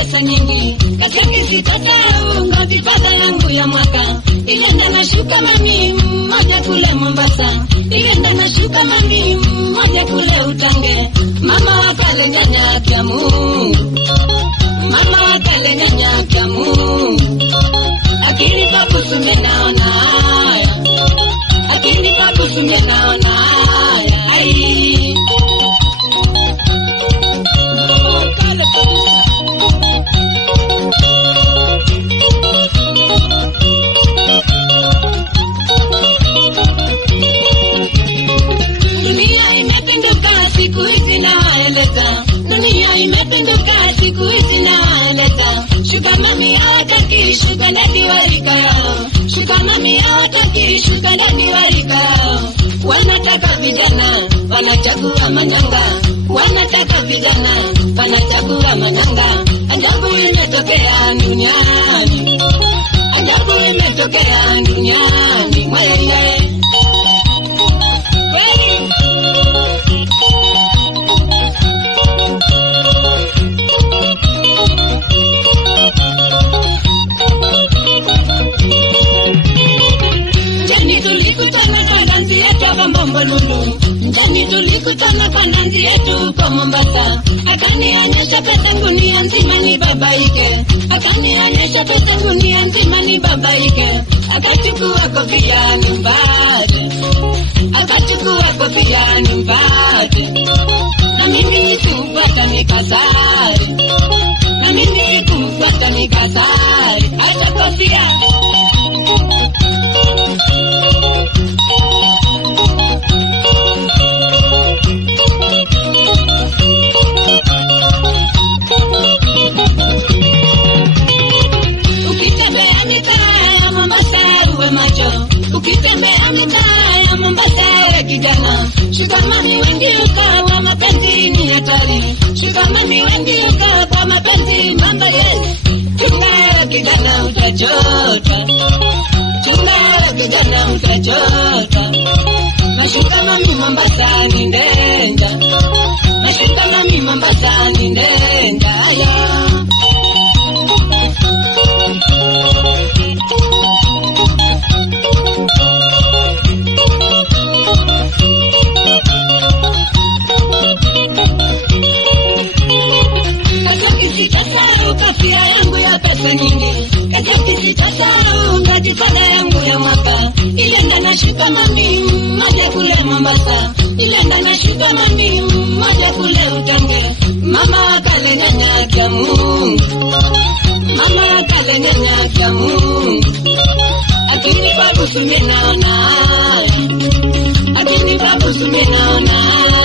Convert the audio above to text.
pesa nyingi. Kazi yake sitasahau ngazi fadha yangu ya mwaka. Nilienda na shuka mami moja kule Mombasa. Nilienda na shuka mami moja kule Utange. Mama wakale nyanya Kiamu. Mama wakale nyanya Kiamu. Akini papu sume naona haya. Akini papu sume naona haya. Ai. Mama wakale papu. Dunia imepinduka siku hizi na waeleza. Dunia imepinduka siku hizi na waeleza. Shuka mami hawataki shuka ndani warika yao. Shuka mami hawataki shuka ndani warika yao. Wanataka vijana wanachagua manyanga. Wanataka vijana wanachagua manyanga. Ajabu imetokea duniani. Ajabu imetokea duniani. Mweye Ndani tulikutana kwa nanzi yetu kwa Mombasa. Akanionyesha pesa ngunia nzima ni babaike. Akanionyesha pesa ngunia nzima ni babaike. Akachukua kofia nimbate. Akachukua kofia nimbate. Na mimi sikupata nikasari. Na mimi sikupata nikasari. Acha kofia. Ukitembea mitaa ya Mombasa we kijana. Shuka mami wengi ukawa mapenzi ni hatari. Shuka mami wengi ukawa kwa mapenzi mamba yes. Chunga kijana utachota. Chunga kijana utachota. Mashuka mami Mombasa ni ndenga. Mashuka mami Mombasa ni ndenga. Kofia yangu ya pesa nyingi. Kaja kisitasahau ngazi fadha yangu ya mwaka. Nilienda na shuka mami moja kule Mombasa. Nilienda na shuka mami moja kule Utange. Mama wakale nyanya Kiamu. Mama wakale nyanya Kiamu. Akini papu sume naona haya. Akini papu sume naona haya.